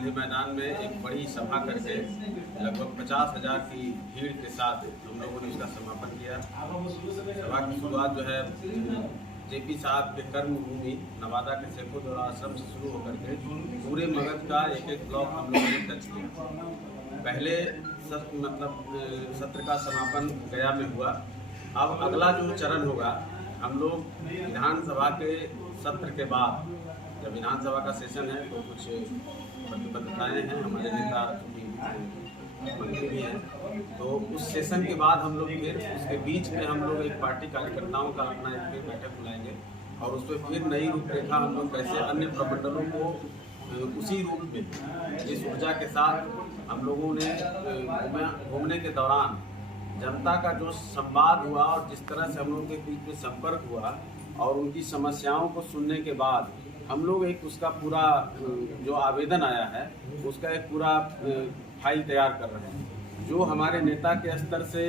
गांधी मैदान में एक बड़ी सभा करके लगभग 50,000 की भीड़ के साथ हम लोगों ने इसका समापन किया। सभा की शुरुआत जो है जेपी साहब के कर्मभूमि नवादा के शेखोदौरा आश्रम से शुरू होकर के पूरे मगध का एक एक ब्लॉक हम लोगों ने टच किया। पहले सत्र का समापन गया में हुआ। अब अगला जो चरण होगा, हम लोग विधानसभा के सत्र के बाद, जब विधानसभा का सेशन है तो कुछ प्रतिबद्धताएँ हैं, हमारे नेता मंत्री भी हैं, तो उस सेशन के बाद हम लोग फिर उसके बीच में हम लोग एक पार्टी कार्यकर्ताओं का अपना एक फिर बैठक बुलाएंगे और उस पर फिर नई रूपरेखा हम लोग कैसे अन्य प्रमंडलों को उसी रूप में जिस ऊर्जा के साथ हम लोगों ने घूमने के दौरान जनता का जो संवाद हुआ और जिस तरह से हम लोगों के बीच में संपर्क हुआ और उनकी समस्याओं को सुनने के बाद हम लोग एक उसका पूरा जो आवेदन आया है उसका एक पूरा फाइल तैयार कर रहे हैं, जो हमारे नेता के स्तर से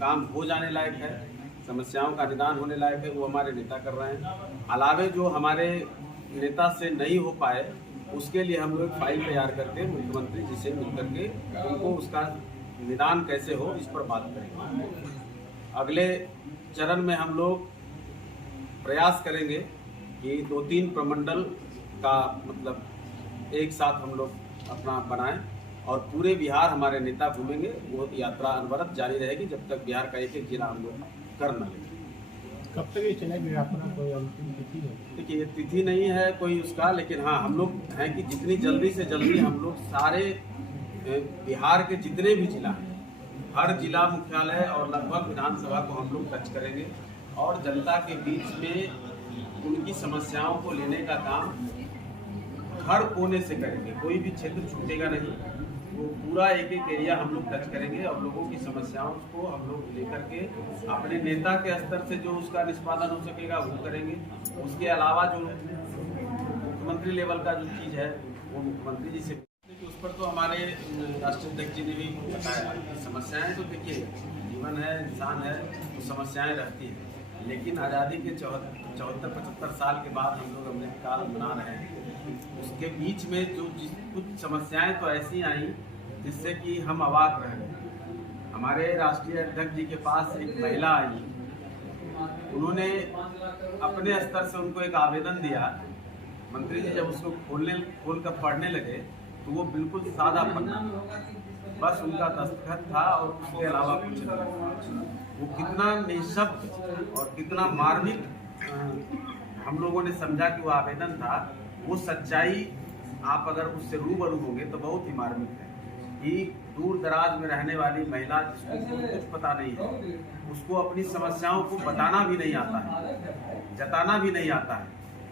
काम हो जाने लायक है, समस्याओं का निदान होने लायक है, वो हमारे नेता कर रहे हैं। अलावे जो हमारे नेता से नहीं हो पाए उसके लिए हम लोग फाइल तैयार करके मुख्यमंत्री जी से मिल करके उनको उसका निदान कैसे हो इस पर बात करेंगे। अगले चरण में हम लोग प्रयास करेंगे कि 2-3 प्रमंडल का एक साथ हम लोग अपना बनाएं और पूरे बिहार हमारे नेता घूमेंगे। वो यात्रा अनवरत जारी रहेगी जब तक बिहार का एक एक जिला हम लोग कर न लें। कब तक ये चलेगी अपना कोई अंतिम तिथि है? देखिए, तिथि नहीं है कोई उसका, लेकिन हाँ हम लोग हैं कि जितनी जल्दी से जल्दी हम लोग सारे बिहार के जितने भी जिला हैं, हर जिला मुख्यालय और लगभग विधानसभा को हम लोग टच करेंगे और जनता के बीच में उनकी समस्याओं को लेने का काम हर कोने से करेंगे। कोई भी क्षेत्र छूटेगा नहीं, वो पूरा एक एक एरिया हम लोग टच करेंगे और लोगों की समस्याओं को हम लोग लेकर के अपने नेता के स्तर से जो उसका निष्पादन हो सकेगा वो करेंगे। उसके अलावा जो मुख्यमंत्री लेवल का जो चीज़ है वो मुख्यमंत्री जी से, उस पर तो हमारे राष्ट्रीय अध्यक्ष जी ने भी बताया कि समस्याएं तो देखिए जीवन है, इंसान है, तो समस्याएं रहती हैं, लेकिन आज़ादी के 74-75 साल के बाद हम लोग अमृतकाल मना रहे हैं। उसके बीच में जो कुछ समस्याएं तो ऐसी आई जिससे कि हम अवाक रह गए। हमारे राष्ट्रीय अध्यक्ष जी के पास एक महिला आई, उन्होंने अपने स्तर से उनको एक आवेदन दिया। मंत्री जी जब उसको खोल कर पढ़ने लगे तो वो बिल्कुल सादा पन्ना, बस उनका दस्तखत था और उसके अलावा कुछ नहीं। वो कितना निःशब्द और कितना मार्मिक हम लोगों ने समझा कि वो आवेदन था। वो सच्चाई आप अगर उससे रूबरू होंगे तो बहुत ही मार्मिक है कि दूर दराज में रहने वाली महिला जिसको कुछ पता नहीं है, उसको अपनी समस्याओं को बताना भी नहीं आता है, जताना भी नहीं आता है।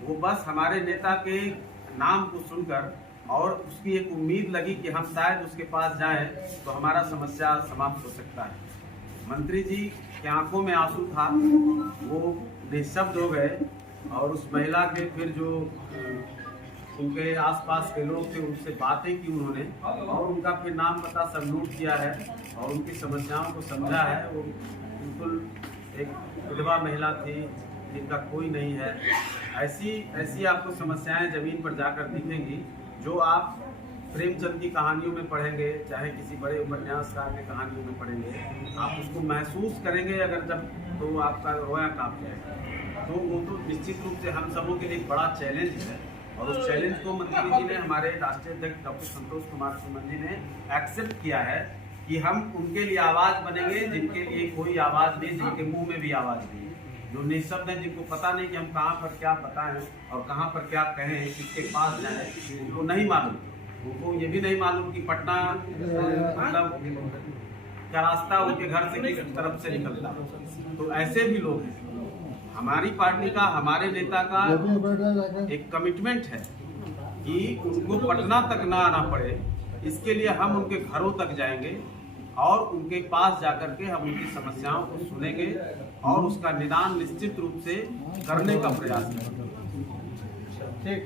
वो बस हमारे नेता के नाम को सुनकर और उसकी एक उम्मीद लगी कि हम शायद उसके पास जाएं तो हमारा समस्या समाप्त हो सकता है। मंत्री जी की आंखों में आंसू था, वो निःशब्द हो गए और उस महिला के फिर जो उनके आसपास के लोग थे उनसे बातें की उन्होंने और उनका फिर नाम पता सब नोट किया है और उनकी समस्याओं को समझा है। वो बिल्कुल एक विधवा महिला थी जिनका कोई नहीं है। ऐसी आपको समस्याएं जमीन पर जाकर दिखेंगी जो आप प्रेमचंद की कहानियों में पढ़ेंगे, चाहे किसी बड़े उपन्यासकार की कहानियों में पढ़ेंगे, आप उसको महसूस करेंगे अगर जब, तो आपका रोया कांप जाएगा। तो वो तो निश्चित रूप से हम सबों के लिए एक बड़ा चैलेंज है और उस चैलेंज को मंत्री जी ने, हमारे राष्ट्रीय अध्यक्ष डॉक्टर संतोष कुमार सुमन जी ने एक्सेप्ट किया है कि हम उनके लिए आवाज़ बनेंगे जिनके लिए कोई आवाज़ नहीं, जिनके मुँह में भी आवाज़ नहीं, जो निःशब्द हैं, जिनको पता नहीं कि हम कहाँ पर क्या बताएं और कहाँ पर क्या कहें, किसके पास जाएं, उनको नहीं मालूम। उनको ये भी नहीं मालूम कि पटना का रास्ता उनके घर से किस तरफ से निकलता। तो ऐसे भी लोग हैं। हमारी पार्टी का, हमारे नेता का एक कमिटमेंट है कि उनको पटना तक ना आना पड़े, इसके लिए हम उनके घरों तक जाएंगे और उनके पास जाकर के हम उनकी समस्याओं को सुनेंगे और उसका निदान निश्चित रूप से करने का प्रयास करेंगे। ठीक।